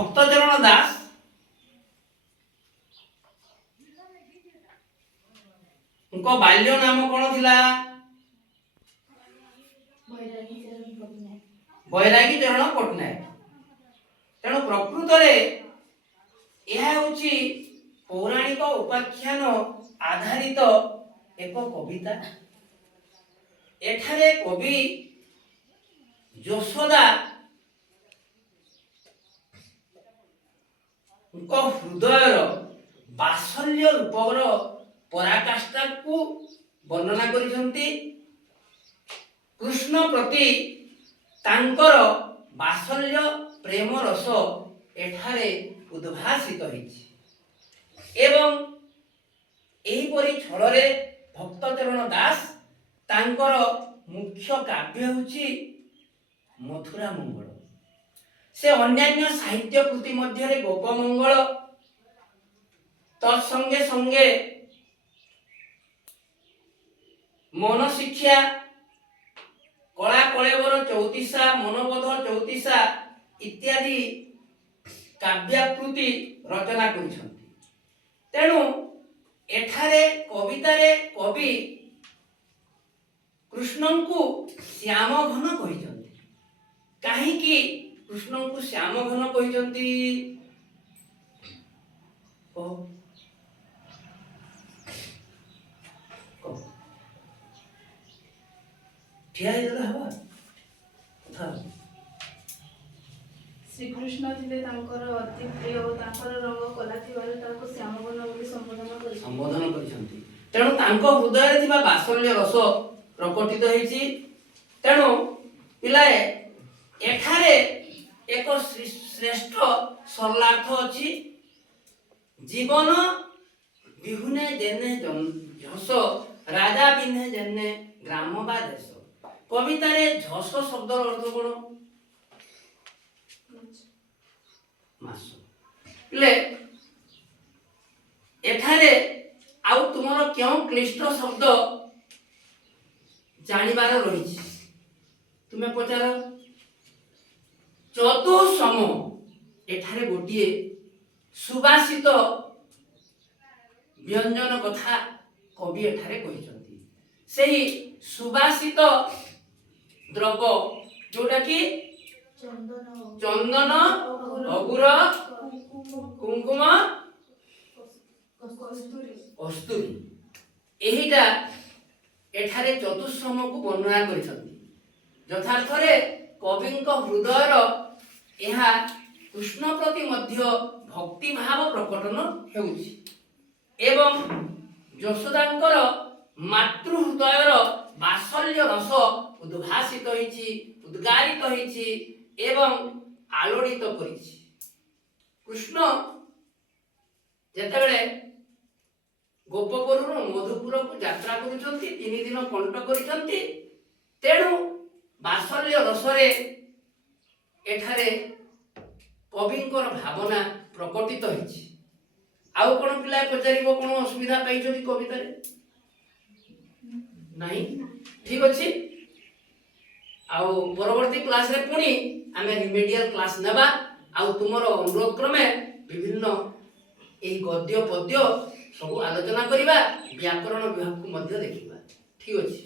ଭକ୍ତଚରଣ ଦାସ ବାଲ୍ୟ ନାମ କଣ ଥିଲା? ବୈରାଗୀ ଚରଣ ପଟ୍ଟନାୟକ। ତେଣୁ ପ୍ରକୃତରେ ଏହା ହେଉଛି ପୌରାଣିକ ଉପାଖ୍ୟାନ ଆଧାରିତ ଏକ କବିତା। ଏଠାରେ କବି ଯଶୋଦା ହୃଦୟର ବାତ୍ସଲ୍ୟ ରୂପର ପରାକାଷ୍ଠାକୁ ବର୍ଣ୍ଣନା କରିଛନ୍ତି। କୃଷ୍ଣ ପ୍ରତି ତାଙ୍କର ବାତ୍ସଲ୍ୟ ପ୍ରେମ ରସ ଏଠାରେ ଉଦ୍ଭାସିତ ହୋଇଛି ଏବଂ ଏହିପରି ଛଳରେ ଭକ୍ତଚରଣ ଦାସ ତାଙ୍କର ମୁଖ୍ୟ କାବ୍ୟ ହେଉଛି ମଥୁରା ମଙ୍ଗଳ। ସେ ଅନ୍ୟାନ୍ୟ ସାହିତ୍ୟ କୃତି ମଧ୍ୟରେ ଗୋପମଙ୍ଗଳ, ତତ୍ସଙ୍ଗେ ସଙ୍ଗେ ମନ ଶିକ୍ଷା, କଳା କଳେବର ଚୌତିସା, ମନୋବୋଧ ଚୌତିସା ଇତ୍ୟାଦି କାବ୍ୟାକୃତି ରଚନା କରିଛନ୍ତି। ତେଣୁ ଏଠାରେ କବିତାରେ କବି କୃଷ୍ଣଙ୍କୁ ଶ୍ୟାମ ଘନ କହିଛନ୍ତି। କାହିଁକି କୃଷ୍ଣଙ୍କୁ ଶ୍ୟାମ ଘନ କହିଛନ୍ତି? ଠିଆ ହେଇଗଲା ହବା କଥା। ଶ୍ରୀକୃଷ୍ଣ ଥିଲେ ତାଙ୍କର ଅତି ପ୍ରିୟ ଓ ତାଙ୍କର ରଙ୍ଗ କଲା ଥିବାରୁ ତାଙ୍କୁ ଶ୍ୟାମବର୍ଣ୍ଣ ବୋଲି ସମ୍ବୋଧନ କରିଛନ୍ତି। ତେଣୁ ତାଙ୍କ ହୃଦୟରେ ଥିବା ବାତ୍ସଲ୍ୟ ରସ ପ୍ରକଟିତ ହେଇଛି। ତେଣୁ ପିଲାଏ ଏଠାରେ ଏକ ଶ୍ରେଷ୍ଠ ସରଳାର୍ଥ ଅଛି। ଜୀବନ ବିହୁନେ ଯେନେ ଝସ, ରାଜା ବିନେ ଯେନେ ଗ୍ରାମ ବା ଦେଶ। କବିତାରେ ଝସ ଶବ୍ଦର ଅର୍ଥ କଣ? ମାସ। ହେଲେ ଏଠାରେ ଆଉ ତୁମର କେଉଁ କ୍ଲିଷ୍ଟ ଶବ୍ଦ ଜାଣିବାର ରହିଛି? ତୁମେ ପଚାର। ଚତୁଃସମ ଏଠାରେ ଗୋଟିଏ ସୁବାସିତ ବ୍ୟଞ୍ଜନ କଥା କବି ଏଠାରେ କହିଛନ୍ତି। ସେହି ସୁବାସିତ ଦ୍ରବ୍ୟ ଯୋଉଟା କି ଚନ୍ଦନ, ଅଗୁର, କୁଙ୍କୁମ, କସ୍ତୁରୀ, ଏହିଟା ଏଠାରେ ଚତୁଃସମକୁ ବର୍ଣ୍ଣନା କରିଛନ୍ତି। ଯଥାର୍ଥରେ କବିଙ୍କ ହୃଦୟର ଏହା କୃଷ୍ଣ ପ୍ରତି ମଧ୍ୟ ଭକ୍ତିଭାବ ପ୍ରକଟନ ହେଉଛି ଏବଂ ଯଶୋଦାଙ୍କର ମାତୃ ହୃଦୟର ବାତ୍ସଲ୍ୟ ରସ ଉଦ୍ଭାସିତ ହୋଇଛି, ଉଦ୍ଗାରିତ ହୋଇଛି ଏବଂ ଆଲୋଡ଼ିତ କରିଛି। କୃଷ୍ଣ ଯେତେବେଳେ ଗୋପପୁରରୁ ମଧୁପୁରକୁ ଯାତ୍ରା କରୁଛନ୍ତି, 3 ଦିନ କଣ୍ଟ କରିଛନ୍ତି। ତେଣୁ ବାତ୍ସଲ୍ୟ ରସରେ ଏଠାରେ କବିଙ୍କର ଭାବନା ପ୍ରକଟିତ ହୋଇଛି। ଆଉ କଣ ପିଲା ପଚାରିବ? କଣ ଅସୁବିଧା ପାଇଛନ୍ତି କବିତାରେ? ନାହିଁ? ଠିକ ଅଛି। ଆଉ ପରବର୍ତ୍ତୀ କ୍ଲାସରେ ପୁଣି ଆମେ ରିମେଡିଆଲ କ୍ଲାସ ନେବା। ଆଉ ତୁମର ଅନୁରୋଧ କ୍ରମେ ବିଭିନ୍ନ ଏହି ଗଦ୍ୟ ପଦ୍ୟ ସବୁ ଆଲୋଚନା କରିବା, ବ୍ୟାକରଣ ବିଭାଗକୁ ମଧ୍ୟ ଦେଖିବା। ଠିକ ଅଛି।